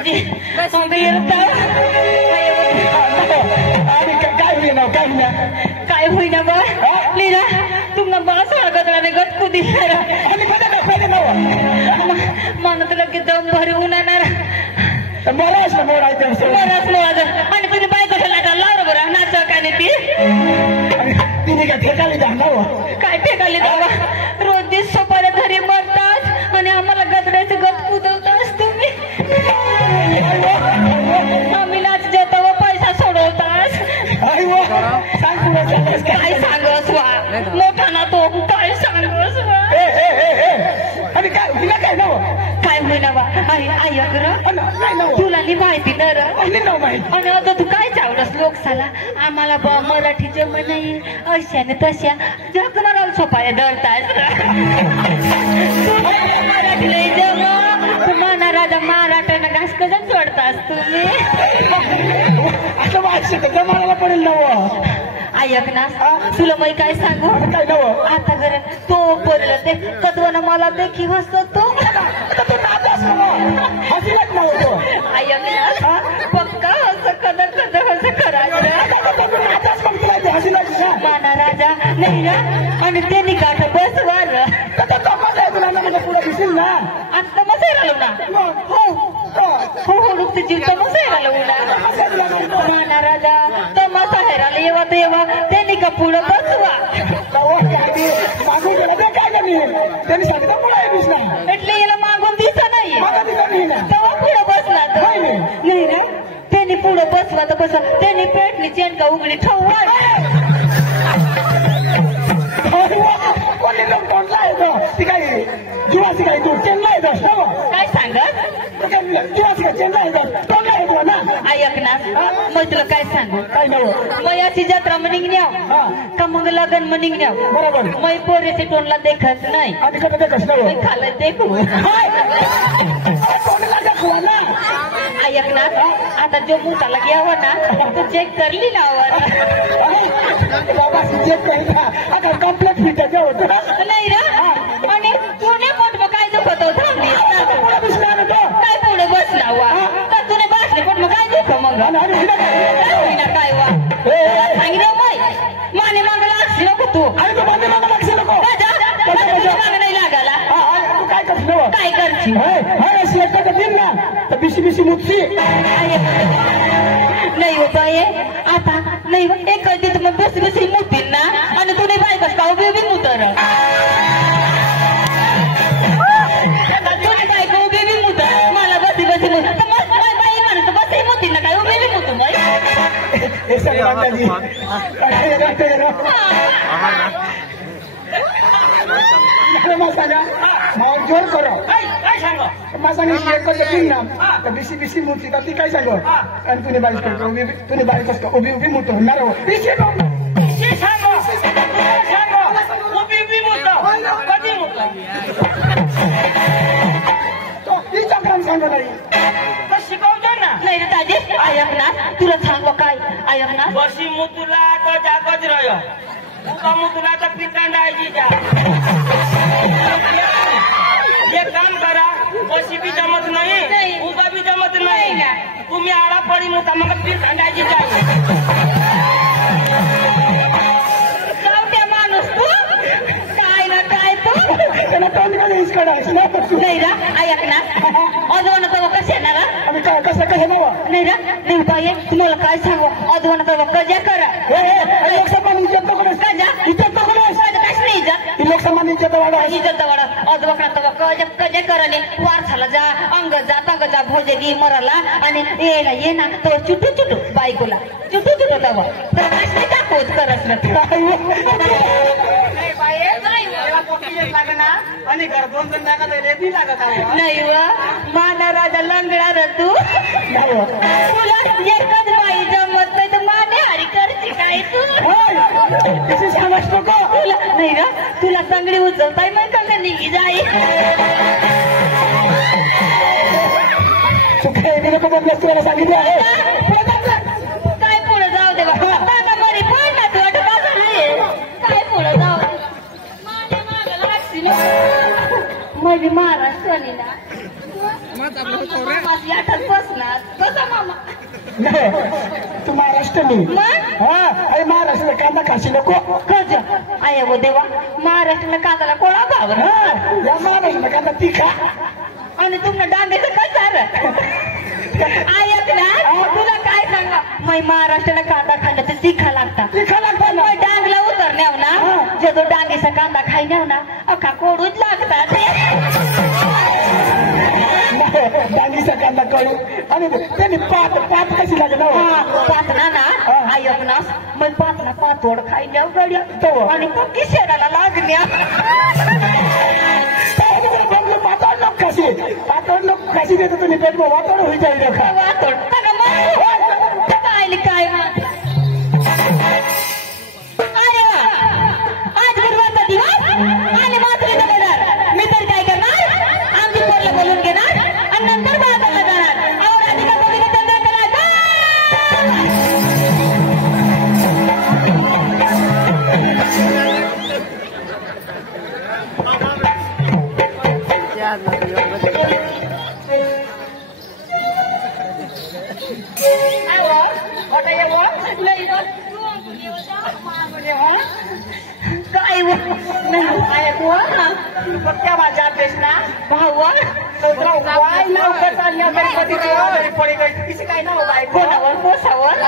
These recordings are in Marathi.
माझी काय होईना बा लीला तुमना बड़ा सारा गदराने गट कुदी मन तुला की दम भरी उन्हाणार बराच मोडायचं आणि तुम्ही बायको ठेवला लावलं बरं नाच काय नाही ती तिने काय फेकाली जाणार काय फेकाली बाबा रोज दिवस सोपाऱ्या घरी मरतात आणि आम्हाला गदराचे गट कुदवतास तुम्ही आम्ही नाच देतो व पैसा सोडवतास काय सांगस वा मोठा ना तो काय सांगस वा आणि काय तिला काय नाव काय होईना बा आई तुला नी माहिती ना रे आणि आता तू काय चावलंस लोकसाला आम्हाला बा मराठीचे म्हणे अशाने तशा जग मला सोपाया धरतास मराठी जग तुम्हाला राजा महाराष्ट्रानं घास कसं सोडतास तुम्ही असं वाटतं जमानाला पडेल नाव ऐक ना तुला मी काय सांगू काय नाव आता घर तो बोललं ते कदवान मला देखी हसतो हसीलाच नाव तो ऐक ना पक्का असं कदर कदर असं करायचं माना राजा नाही ना आणि त्यांनी गाठ बसवार पुढे दिसेल ना आता मग राहिलो ना हो हो हो नुकते जीव तर मग राहिलो ना माना राजा तर मग राहिला येवा तर येवा त्यांनी का पुढं बसवा त्यांनी सांगितलं पुढे दिसला એટલે याला मागून दिसा नाही तेव्हा पुढं बसला तर नाही रे त्यांनी पुढं बसवा तर बसा त्यांनी पेटली चेनका उघडी ठेववा ती काय जीवाची काय तू चेन्नई येतोस ना काय सांगत जीवाची काय चेन्नई येतोस तोंडला येतो ना ऐक ना मग तुला काय सांगू काय नाव मयाची जत्रा म्हणिंग न्याव का मग लग्न म्हणिंग न्याव बरोबर मै पोरेचे तोंडला देखत नाही आधी कसं देखस ना खाला देखू ऐक ना आता जो मुताला घ्यावा ना तो चेक करली लावा बाबा चेक करा आता कंप्लीट फिट होतं नाही रे आणि तुने पोट काय दुखत थांबली काय पुढे बसला वा तर तुने बसले पण मग काय दुख मग काय वा सांगितलं माने मागायला लागशी नको तू नाही लागायला काय करतो काय करशील ना तर बिशी बिशी मुठची नाही होत आहे आता नाही एक कधी मग बस बसी मुतील ना आणि तुने बायकस का उभी उभी मुतर तुने बायक उभी उभी मुतर मला बसी बसी मुत बाई म्हणत बसही मुतील ना काय उभी उभी मुत जोर करो माझा बिशी बिशी मूर्ती तर ती काय सांगू आणि तुने बारीक करतो तुने बारीक असतो उभी उभी मूर्त होणार सांग नाही शिकवतो ना नाही रे दाजी ऐक ना तुला सांगू काय ऐक ना बसी मुतुला तो जागच रह्यो उका मुतुला तो पितांडायची जा ये काम करा बसी भी जमत नाही उका भी जमत नाही तुम्ही आळा पडी मुता मग पितांडायची जा जाऊद्या माणूस तू काय ना काय तू नाही रा ऐक ना अजून तर कसे येणार कसं कसं नाव नाही रा नाही बाई तुम्हाला काय सांगू अजून तर कजा करा लोकसभा कजा इज्जत लोकसभा वाढा इज्जत वाढा अजून कजा कराने वारसाला जा अंग जा तंग जा भोजगी मराला आणि येला ये ना तो चुटू चुटू बायकोला चुटू चुटू तवा प्रकाश नाही दाखवत करत आणि घर दोन जण लागत रेती लागत आहे नाही वा माना राजा लंगडा र तू तुला एकच बाई जमत नाही तर माने हरी करते काय तू तुला नाही रा तुला तंगडी उचलताय मग का निघी जाई सांगितलं आहे काय पुढे जाऊ दे बाबा मरी पण ना तू आता काय पुढे जाऊ माझी महाराष्ट्राला मामाची आठच बसणार कसा मामा तू महाराष्ट्रनी हा अरे महाराष्ट्राला कांदा खाशी नको खर्च आहे गो देवा महाराष्ट्राला कांद्याला कोळा भाव या महाराष्ट्राला कांदा तिखा आणि तुम्हाला डांगेचं कसार ऐक ना तुला काय सांगा मग महाराष्ट्राला कांदा खाण्याचं तिखा लागतात डांगला उतरण्याव ना जो डांगेचा कांदा खायण्याव ना अख्खा कोडूच लागतात डांगीचा कांदा कळू आणि त्यांनी पात कशी लागेल पातना ना ऐक ना मग पातना पातोड खायल्याव गड्या आणि पक्की शेणाला लागण्या पातोड लोक कशी देतो तुम्ही पेट वातोड होई जाईल वातोड काय अरे वा आज गुरुवारचा दिवस आणि मात्र मी तर काय करणार आमची पोरला बोलून घेणार आणि नंतर बाजारला जाणार क्या माझा अभ्यास ना भावा काय नाव करताना गणपतीची पडी गई काय नाव बाय कोणावर पोसावर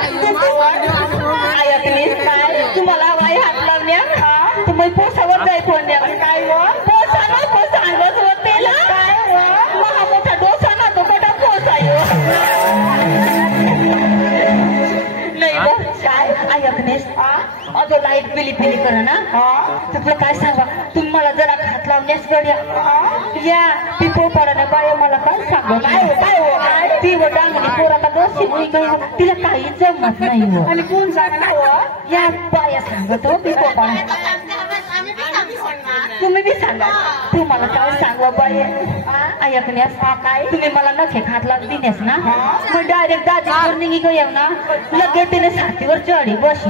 ऐकलीस काय तुम्हाला वाई हात लावण्या तुम्ही पोसावर जाय फोडण्या काय पोसा ना पोसा अंगच होतेला महा मोठा डोसा ना तो मोठा पोसायो नाही गो काय ऐकणेस अगं लाईट पिली पिली कर ना तुला काय सांगा तुम्ही मला जरा हात लावण्यास गड्या या ती पोपाडाने बाय मला काय सांगत काय ती व डांगणी पोराला दोषी तिला काही जमत नाही आणि कोण सांगा या बाया सांगत हो ती पोपाडा तुम्ही बी सांगा तुम्हाला काय सांगवा बाय ऐकण्यास काय तुम्ही मला नखे खात देण्यास ना मग डायरेक्ट दाजीवर निघी गय ना लगेच तिने साथीवर चढी बस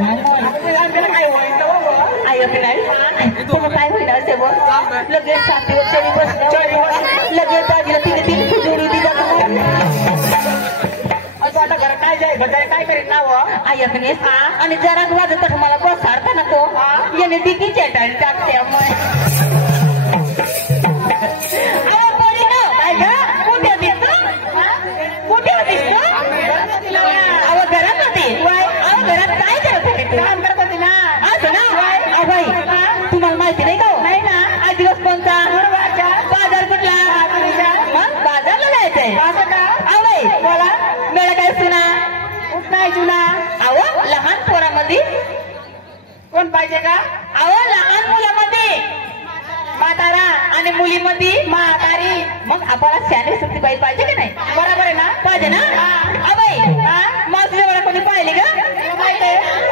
ऐक नाही तुम्हाला काय होईल असे बघ लगेच साथीवर चढी बस लगेच दाजीला तिने जोडी दिली आता घर काय जाय काय करीत नाव ऐकण्यास आणि जरा वाजत मला बसाडता ना तो याने दिकी चेटाळी टाकते कुठे होतीस अहो घरात होती घरात काय करत होती काम करत होती ना असं ना बाई तुम्हाला माहिती नाही का नाही ना आज दिवस कोणता बाजार कुठला मग बाजारला जायचंय बाई बोला मेळा काय सुना नाही जुना अहो लहान पोरामध्ये कोण पाहिजे का अहो लहान मुलामध्ये म्हातारा आणि मुलीमध्ये म्हातारी मग आपल्याला शाने सुट्टी बाई पाहिजे की नाही बरोबर आहे ना पाहिजे ना अबाई मावशीच्या वेळा कोणी पाहिले का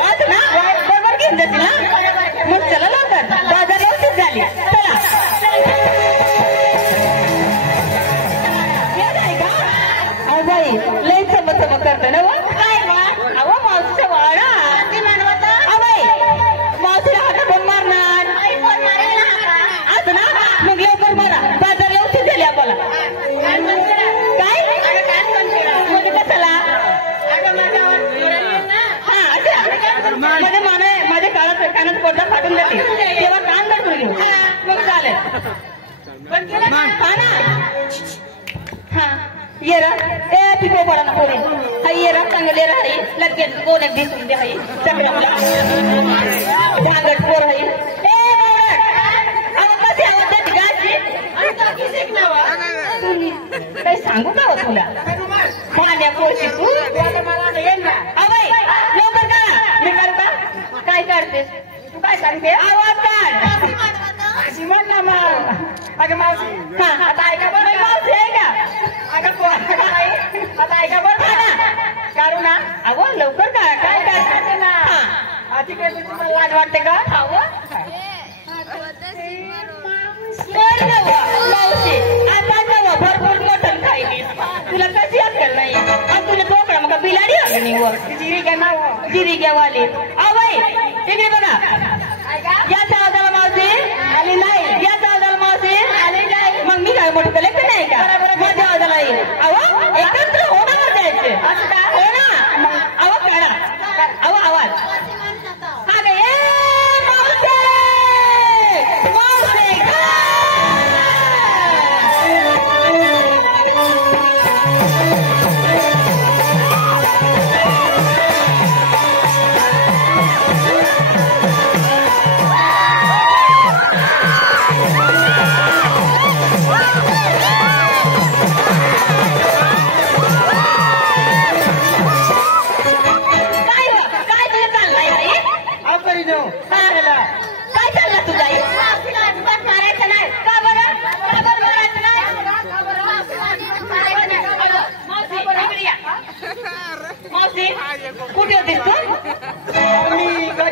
आज ना बरोबर घेऊन जातील ना मग चला लवकर बाजार व्यवस्थित झाली चला बाई लई चमक करतो ना काय अहो मावशीच्या वाळा अबाई मावशीला हात कोण मारणार असं ना मग लवकर मारा बाजार व्यवस्थित झाली आम्हाला काय म्हणजे कशाला माझ्या माने माझ्या कानात पडदा फाटून जाते तेव्हा कान धरून घेऊ मग चालेल हा ये रा ए पिको पडा ना पोरी हा ये रा चांगले राही लगेच कोण एक दिसून दे हाई चक्र मला डांगट पोर हाई काही सांगू का तुला पाण्या पोळशी तू अवय लवकर का मी करता काय काढतेस तू काय सांगते आवाज काढ अशी म्हण ना मग अगं मावशी हा आता ऐका बरं मावशी आहे का अगं आता ऐका बरं ना काढू ना अहो लवकर का काय काढते ना तिकडे तुला लाज वाटते का मावशी आता जावा भरपूर मटण खायली तुला कशी अक्कल नाही आणि तुला बोकडा मग बिलाडी आली निवड जिरी घ्यावाली अवय इकडे बघा या सावधाला मावशी आली नाही या सावधाला मावशी आली नाही मग मी काय मोठं कलेक्ट नाही का माझ्या आवाजाला येईल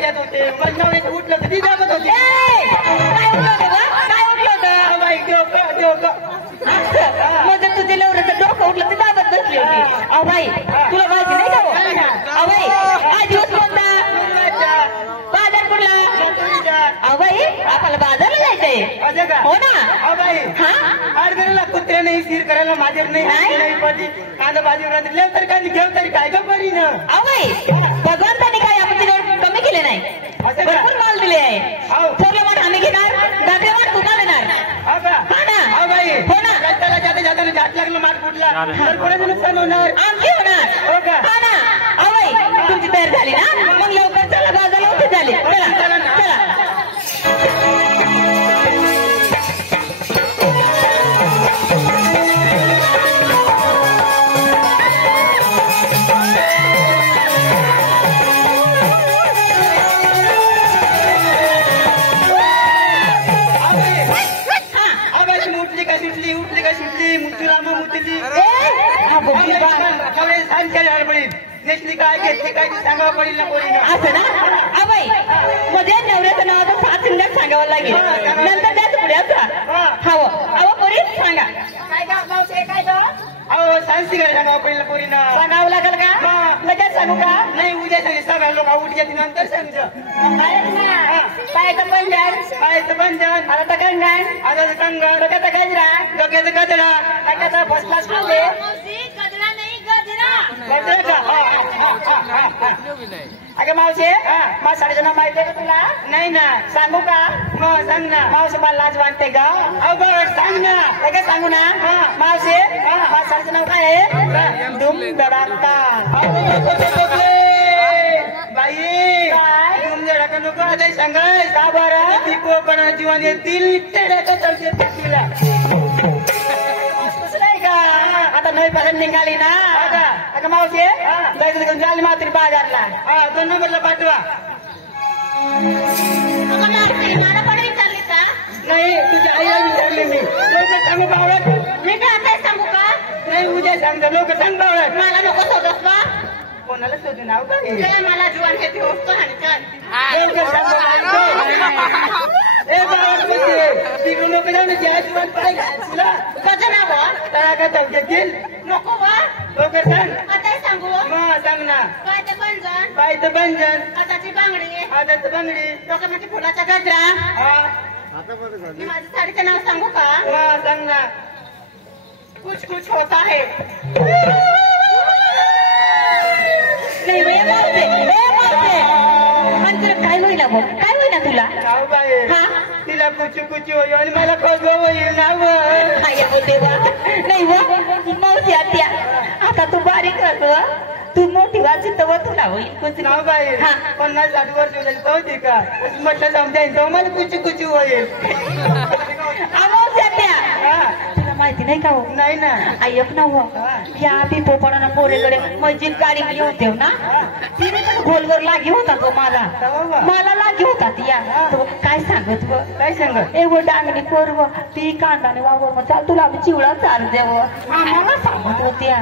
येत होते मग नवऱ्याचं उठलं तर ती दाबत होती काय उठलं होतं गं? काय उठलं होतं? बाई डोकं म्हणजे तुझे नवऱ्याचं डोकं उठलं ते दाबत बसली होती. अहो बाई तुला माहिती नाही का हो? अहो बाई हा दिवस कोणता? बाजार कुठला? अहो बाई आपल्याला बाजारला जायचंय. हो ना? बाई हा अर्धला कुत्र्या नाही सिर करायला माझ्या नाही पडली कांदा भाजीवर तर काय घेऊ तरी काय का बरी ना. अहो बाई भगवंताने काय आपण तिच्यावर कमी केले नाही. भरपूर माल दिले आहे. ठरलं माल आम्ही घेणार गाठे माल तुका देणार. हा ना? बाई हो ना? जाताना जाताना घाट लागलं माठ फुटला तर कोणाचं नुकसान होणार. आमची होणार. हा ना? अहो बाई तुमची तयार झाली ना मग लवकर चला बाजारला होते झाले. चला चला उठली का सुटली मुतुरामा मुतली नेसली काय घेतली काय ते सांगावं पडेल ना कोणी असं ना? अबाई मध्ये नवऱ्याचं नाव तर 7 मिनिटात सांगावं लागेल नंतर त्याच पुढे असं हवं अहो पोरी सांगा काय अहो सांगते काय सांगावं पडेल पोरीनं सांगावं लागेल का? लगेच सांगू का? नाही उद्या सांगे सगळ्या लोक उठल्या नंतर सांगतं काय तर बंधन काय तर बंधन आता तर गंगण आता तर कंगण डोक्याचा गजरा डोक्याचं गजरा डोक्याचा फर्स्ट क्लास खाल्ले अगं मावशी माझ्या साडीचं नाव माहिती आहे का तुला? नाही ना सांगू का? मग सांग ना मावशी मला लाज वाटते का? अगं सांग ना लगेच सांगू ना मावशी माझ्या साडीचं नाव काय आहे? धूम धडाका. बाई तुमच्या ढाका नको आता सांगाय का बरं ती कोकणा जीवन येतील ढाका चालते तिला नाही का? आता नवी पर्यंत निघाली ना अगं मावशी जायचं झाली मात्र बाजारला. हा 2 नंबरला पाठवा. नाही तुझ्या आईला विचारले मी लोक सांगू बावळत मी काय आता सांगू का? नाही उद्या सांगता लोक सांग बावळत मला नको शोधत का? कोणाला शोधू नाव काय मला जीवन घेते होतो आणि चल तिकडून लोक जाऊन जीवन पाय घालला कसं नाव तळा का चौक्यातील नको वा लोक सांग आता सांगू मग सांग ना काय ते पंजन पाय तर बंजन हाताची बांगडी हातात बांगडी डोक्यामध्ये फुलाचा गजरा हा मी माझ्या साडीचं नाव सांगू का? मग सांग ना कुछ कुछ होता है. नाही रे मावशे आणि तुला काय होईना बघ काय होईना तुला? नाव बाई हा तिला कुचू कुचू होईल आणि मला खोगं होईल नाव देवा नाही व मावशी आत्या आता तू बारीक राहतो तू मोठी वाची तर तुला होईल कुछ नाव बाई 50-60 वर्ष झाली होती का म्हटलं समजायचं तो मला कुचू कुचू होईल मावशी आत्या तुला माहिती नाही का हो? नाही ना ऐक ना हो या पिपोपणाला पोरेकडे मस्जिद गाडी गेली होते ना तिने पण गोलवर लागी होता तो मला लागी होता ती या काय सांगत व काय सांगत एवढं डांगणी पोरव ती कांदाने वावर मग चाल तुला आम्ही चिवडा चार देव आम्हाला सांगत होत्या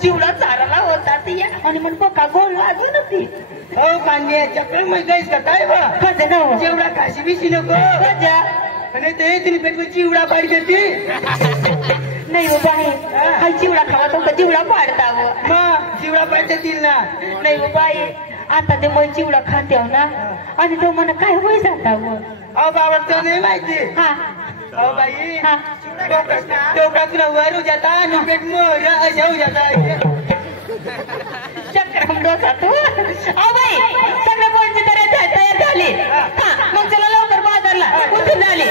चिवडा चाराला होता ती आणि मग बघा गोल लागली ना ती हो कांदे चक्कर मग जायच का काय बा कसे ना चिवडा खाशी बिशी नको आणि ते तिने पेटवून चिवडा पाहिजे ती नाही हो बाई हा चिवडा खावा तो चिवडा पाडता मग चिवडा पाहिजे ती ना नाही हो बाई आता ते मग चिवडा खाते ना आणि तो मला काय होई जाता अहो बाबा तो नाही माहिती हा अहो बाई टोकातून वर हो जाता आणि पेट मोर अशा हो जाता चक्र डोसा तू अहो बाई सगळे कोणची तयार झाली हा मग चला लवकर बाजारला कुठून झाली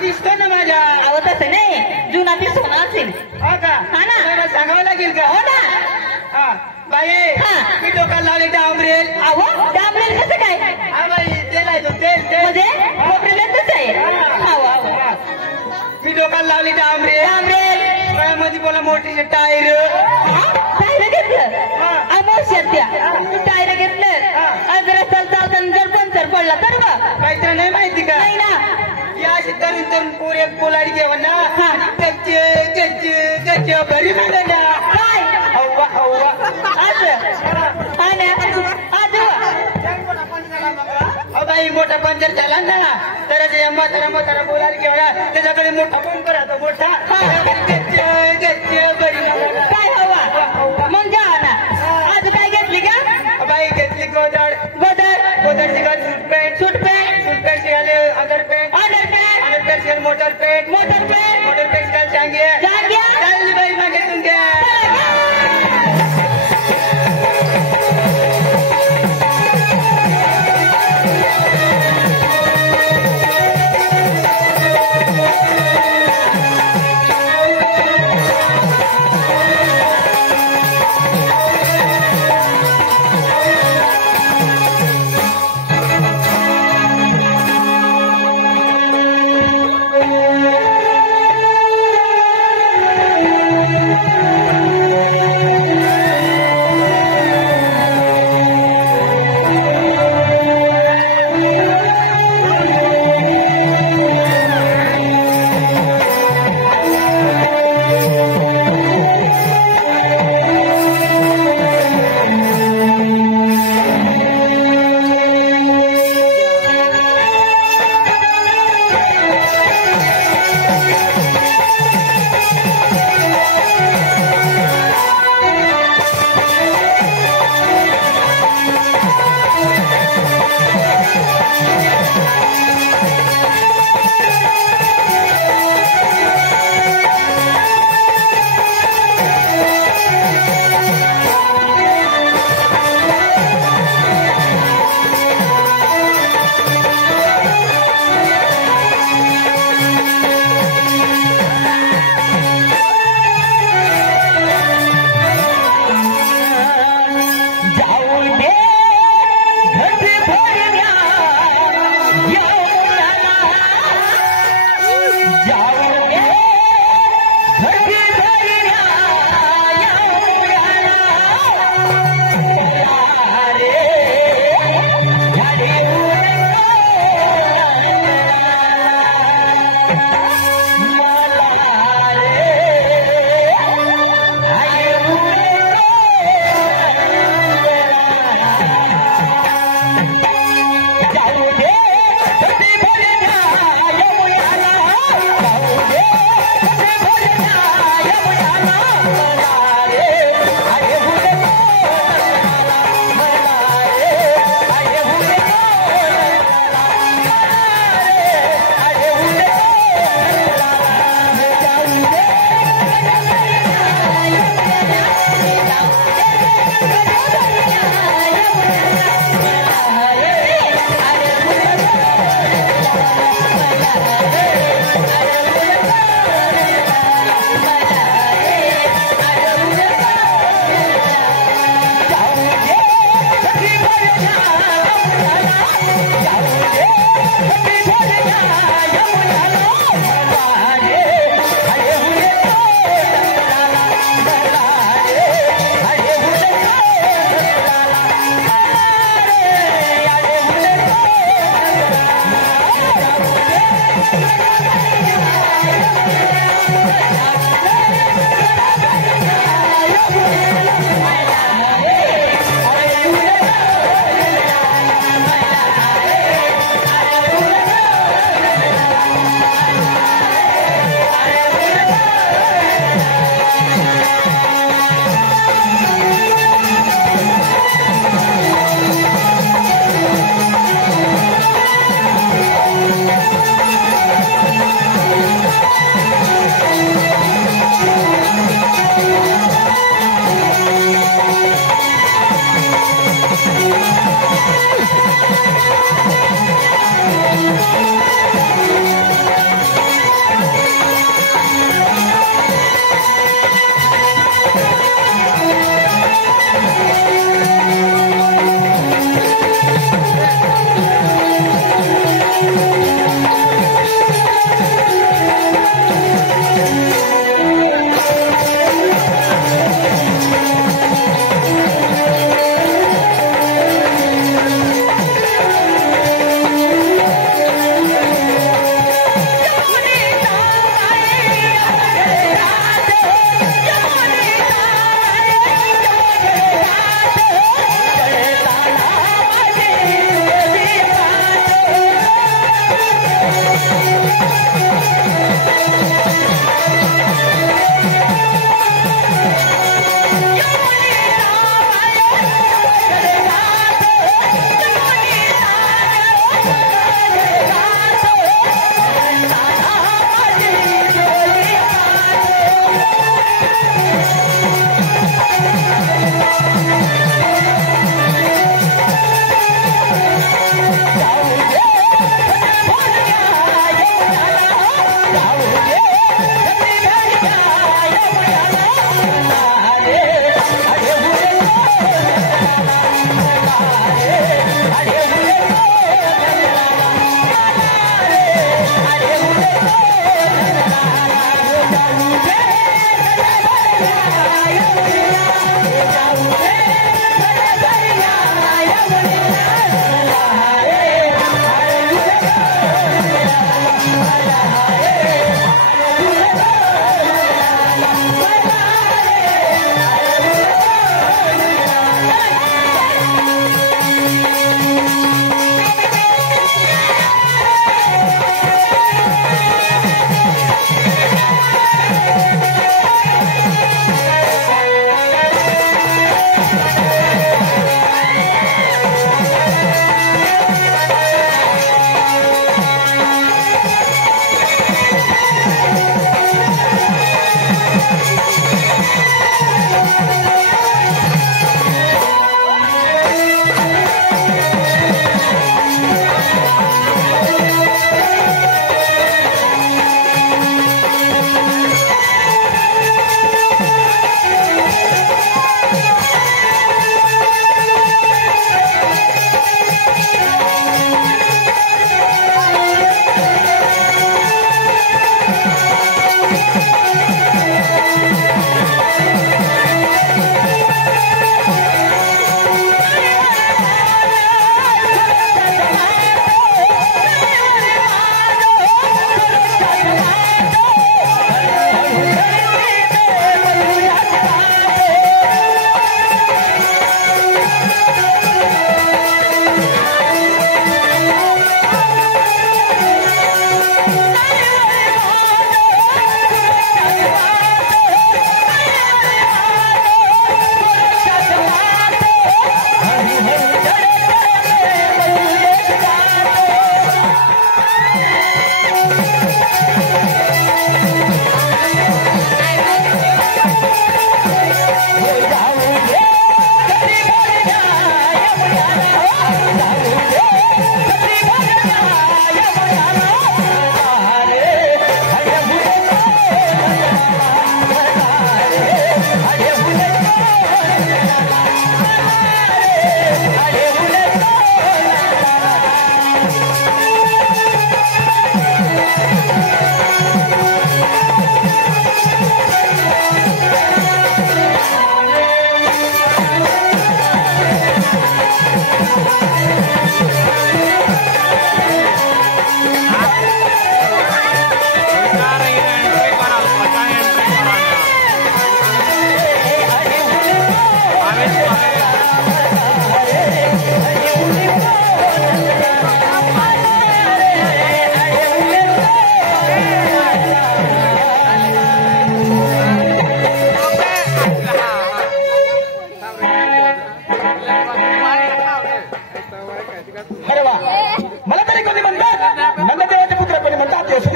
दिसतो ना माझ्या अहो तसं नाही जुना ती सोना असेल हा का हा ना सांगावं लागेल का हो ना हा बाई हा. मी डोक्याला लावले डांबरेल अहो डांबरेल कसं काय हा बाई तेल आहे तो तेल म्हणजे खोबरेलच आहे मी डोक्याला लावली डांबरे मध्ये बोला मोठी टायर टायर घेतलं अमोशात त्या टायर घेतलं आज रस्त्याला चालताना जर पंक्चर पडला तर काहीतरी नाही माहिती का नाही ना या तरुण तरुण पोर एक पोलाडी घेऊन ना त्याचे घरी म्हणा काय हव्वा हव्वा बाई मोठा पंचर झाला ना तर म्हातारा बोलायला घेऊन त्याच्याकडे मोठा पंप राहतो मोठा काय हवा मग जा ना आज काय घेतली का बाई घेतली गोदरची गाडी सूटपॅन्ट शिवाले अंडरपॅन्ट शिवाले मोटर पॅन्ट काल चांगली बाई मागे तुमच्या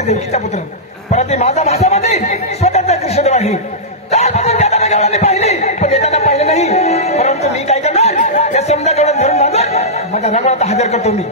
देवकीचा पुत्र, परंतु माझा भाषामध्ये स्वतंत्र कृष्णदेव आहे. कालपासून त्या गवळाने पाहिली, पण येताना पाहिलं नाही. परंतु मी काय करणार, त्या समजा गवळण धरून माझा रंगवता हजर करतो मी.